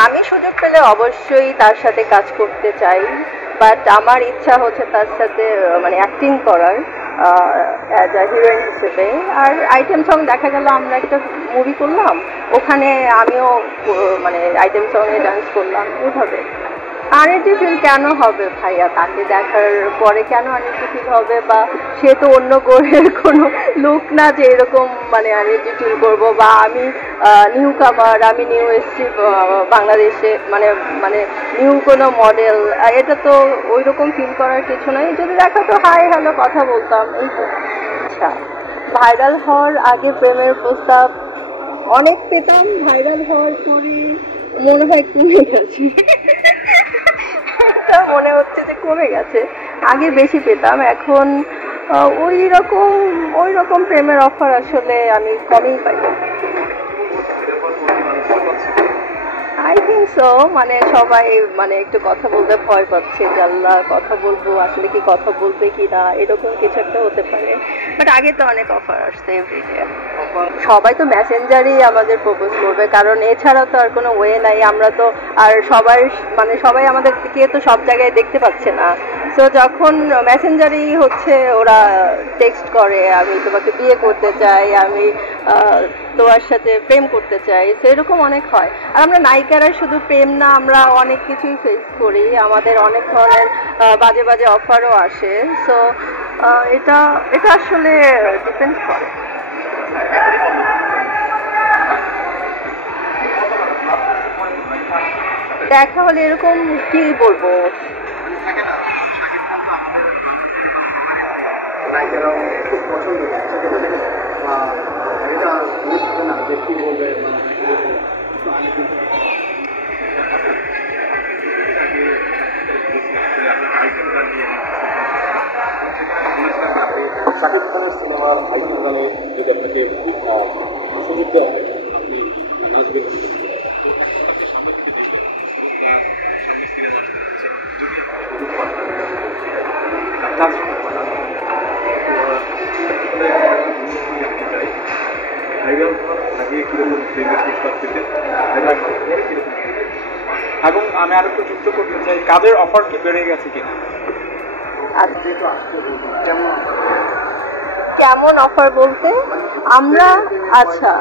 আমি সুযোগ পেলে অবশ্যই তার সাথে কাজ করতে চাই, বাট আমার ইচ্ছা হচ্ছে তার সাথে মানে অ্যাক্টিং করার অ্যাজ আ হিরোইন হিসেবে। আর আইটেম সং দেখা গেল আমরা একটা মুভি করলাম, ওখানে আমিও মানে আইটেম সঙ্গে ডান্স করলাম, এভাবে। আনইজি ফিল কেন হবে ভাইয়া? তাকে দেখার পরে কেন আনইজি ফিল হবে? বা সে তো অন্য গ্রহের কোনো লোক না যে এরকম মানে আনইজি ফিল করবো। বা আমি নিউ কামার, আমি নিউ এসছি বাংলাদেশে, মানে মানে নিউ কোনো মডেল, এটা তো ওই রকম ফিল করার কিছু নাই। যদি দেখা তো হাই হ্যালো কথা বলতাম, এই তো। আচ্ছা, ভাইরাল হওয়ার আগে প্রেমের প্রস্তাব অনেক পেতাম, ভাইরাল হওয়ার পরে মনে হয় কমে গেছে। এটা মনে হচ্ছে যে কমে গেছে। আগে বেশি পেতাম, এখন ওই রকম প্রেমের অফার আসলে আমি কমই পাই। আই থিঙ্ক সো, মানে সবাই মানে একটু কথা বলতে ভয় পাচ্ছে যে আল্লাহ কথা বলবো, আসলে কি কথা বলবে কি না, এরকম কিছু একটা হতে পারে। বাট আগে তো অনেক অফার আসছে এভরিডে। সবাই তো মেসেঞ্জারেই আমাদের প্রপোজ করবে, কারণ এছাড়া তো আর কোনো ওয়ে নাই। আমরা তো আর সবার মানে সবাই আমাদেরকে তো সব জায়গায় দেখতে পাচ্ছে না। সো যখন মেসেঞ্জারেই হচ্ছে ওরা টেক্সট করে, আমি তোমাকে বিয়ে করতে চাই, আমি তোমার সাথে প্রেম করতে চাই, তো এরকম অনেক হয়। আর আমরা নায়িকারা শুধু প্রেম না, আমরা অনেক কিছুই ফেস করি, আমাদের অনেক ধরনের বাজে বাজে অফারও আসে। সো এটা এটা আসলে ডিপেন্ড করে। দেখা হলে এরকম কি বলবো, খুব পছন্দ করে বা এটা থাকে না যে কি বলবে শাকিব খানের সিনেমার আইটেম গানে যদি আপনাকে সুযোগ দেওয়া হয় আপনি নাচবেন সামনের দিকে দেখবেন এবং আমি আর একটু যুক্ত করতে চাই, কাজের অফার কি বেড়ে গেছে কিনা? কেমন অফার বলতে আমরা, আচ্ছা